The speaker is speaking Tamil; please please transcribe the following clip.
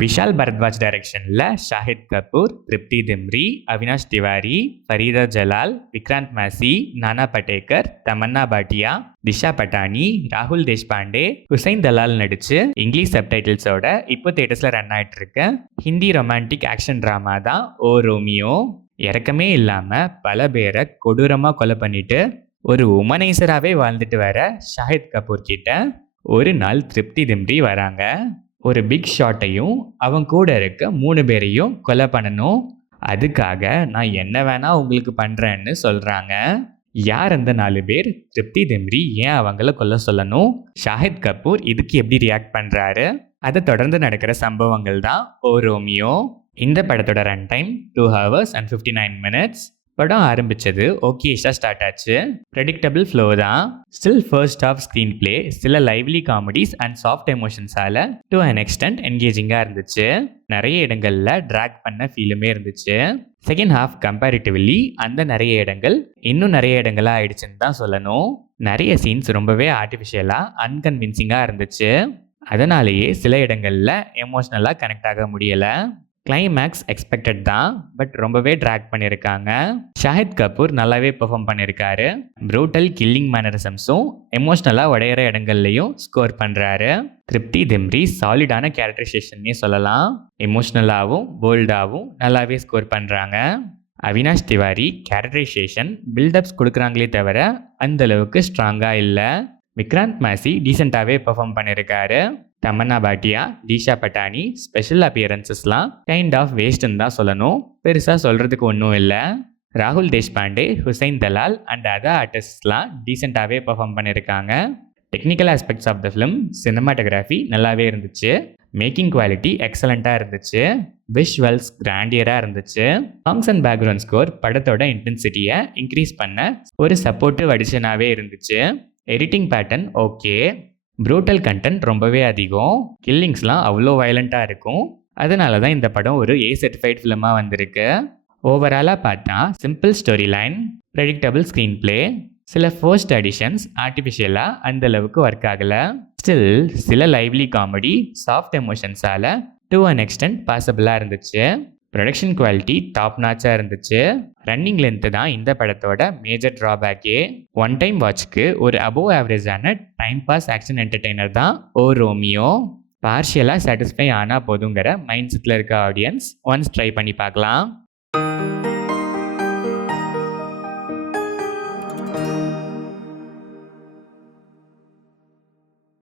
விஷால் பரத்வாஜ் டைரக்ஷனில் ஷாஹித் கபூர், திருப்தி திம்ரி, அவினாஷ் திவாரி, ஃபரீதா ஜலால், விக்ராந்த் மாசி, நானா படேகர், தமன்னா பாட்டியா, திஷா பட்டானி, ராகுல் தேஷ்பாண்டே, ஹுசைன் தலால் நடிச்சு இங்கிலீஷ் சப்டைட்டில்ஸோட இப்போ தியேட்டர்ஸில் ரன் ஆகிட்டு இருக்க ஹிந்தி ரொமான்டிக் ஆக்ஷன் ட்ராமா தான் ஓ ரோமியோ. இறக்கமே இல்லாமல் பல பேரை கொடூரமாக கொலை பண்ணிட்டு ஒரு உமனைசராகவே வாழ்ந்துட்டு வர ஷாஹித் கபூர் கிட்ட ஒரு நாள் திருப்தி திம்ரி வராங்க. ஒரு பிக் ஷாட்டையும் அவங்க கூட இருக்க 3 பேரையும் கொலை பண்ணணும். அதுக்காக நான் என்ன வேணா உங்களுக்கு பண்ணுறேன்னு சொல்கிறாங்க. யார் அந்த 4 பேர்? திருப்தி திம்ரி ஏன் அவங்கள கொல்ல சொல்லணும்? ஷாஹித் கபூர் இதுக்கு எப்படி ரியாக்ட் பண்ணுறாரு? அதை தொடர்ந்து நடக்கிற சம்பவங்கள் தான் ஓ ரோமியோ. இந்த படத்தோட run time 2 hours and 59 minutes. படம் ஆரம்பிச்சது ஓகேஷா ஸ்டார்ட் ஆச்சு. ப்ரெடிக்டபிள் ஃப்ளோ தான். Still first half screen play சில லைவ்லி காமெடிஸ் அண்ட் சாஃப்ட் எமோஷன்ஸால டு அன் எக்ஸ்டென்ட் என்கேஜிங்காக இருந்துச்சு. நிறைய இடங்களில் ட்ராக் பண்ண ஃபீலுமே இருந்துச்சு. செகண்ட் ஹாஃப் கம்பேரிட்டிவ்லி அந்த நிறைய இடங்கள் இன்னும் நிறைய இடங்களாக ஆயிடுச்சுன்னு தான் சொல்லணும். நிறைய சீன்ஸ் ரொம்பவே ஆர்டிஃபிஷியலாக அன்கன்வின்சிங்காக இருந்துச்சு. அதனாலேயே சில இடங்களில் எமோஷ்னலாக கனெக்ட் ஆக முடியலை. கிளைமேக்ஸ் எக்ஸ்பெக்டட் தான், பட் ரொம்பவே ட்ராக் பண்ணியிருக்காங்க. ஷாஹித் கபூர் நல்லாவே பெர்ஃபார்ம் பண்ணியிருக்காரு. ப்ரூட்டல் கில்லிங் மேனரிசம்ஸும் எமோஷ்னலாக உடையிற இடங்கள்லையும் ஸ்கோர் பண்ணுறாரு. திருப்தி திம்ரி சாலிடான கேரக்டரைசேஷன்னே சொல்லலாம். எமோஷ்னலாகவும் போல்டாகவும் நல்லாவே ஸ்கோர் பண்ணுறாங்க. அவினாஷ் திவாரி கேரக்டரைசேஷன் பில்டப்ஸ் கொடுக்குறாங்களே தவிர அந்தளவுக்கு ஸ்ட்ராங்காக இல்லை. விக்ராந்த் மாசி டீசெண்டாகவே பெர்ஃபார்ம் பண்ணியிருக்காரு. தமன்னா பாட்டியா, திஷா பட்டானி ஸ்பெஷல் அப்பியரன்சஸ்லாம் கைண்ட் ஆஃப் வேஸ்ட்டுன்னு தான் சொல்லணும். பெருசாக சொல்கிறதுக்கு ஒன்றும் இல்லை. ராகுல் தேஷ்பாண்டே, ஹுசைன் தலால் அண்ட் அதர் ஆர்டிஸ்ட்லாம் டீசெண்டாகவே பெர்ஃபார்ம் பண்ணியிருக்காங்க. Technical aspects of the film cinematography நல்லாவே இருந்துச்சு. மேக்கிங் குவாலிட்டி எக்ஸலண்ட்டாக இருந்துச்சு. விஷுவல்ஸ் கிராண்டியராக இருந்துச்சு. சாங்ஸ் அண்ட் பேக்ரவுண்ட் ஸ்கோர் படத்தோட இன்டென்சிட்டியை இன்க்ரீஸ் பண்ண ஒரு சப்போர்ட்டிவ் அடிஷனாகவே இருந்துச்சு. Editing pattern okay. Brutal content ரொம்பவே அதிகம். கில்லிங்ஸ்லாம் அவ்வளோ வயலண்ட்டாக இருக்கும். அதனால தான் இந்த படம் ஒரு ஏ சர்டிஃபைட் ஃபிலிமாக வந்திருக்கு. ஓவராலாக பார்த்தா simple story line, predictable screen play, சில ஃபோர்ஸ்ட் அடிஷன்ஸ் ஆர்டிஃபிஷியலாக அந்தளவுக்கு ஒர்க் ஆகலை. ஸ்டில் சில லைவ்லி காமெடி சாஃப்ட் எமோஷன்ஸால் டு அன் எக்ஸ்டென்ட் பாசிபிளாக இருந்துச்சு. ப்ரொடக்ஷன் குவாலிட்டி டாப் நாச்சாக இருந்துச்சு. ரன்னிங் லென்த்து தான் இந்த படத்தோட மேஜர் ட்ராபேக்கே. ஒன் டைம் வாட்ச்க்கு ஒரு அபோவ் ஆவரேஜான டைம் பாஸ் ஆக்ஷன் என்டர்டெய்னர் தான் ஓ ரோமியோ. பார்ஷியலாக சாட்டிஸ்ஃபை ஆனால் போதுங்கிற மைண்ட் செட்டில் இருக்க ஆடியன்ஸ் ஒன்ஸ் ட்ரை பண்ணி பார்க்கலாம்.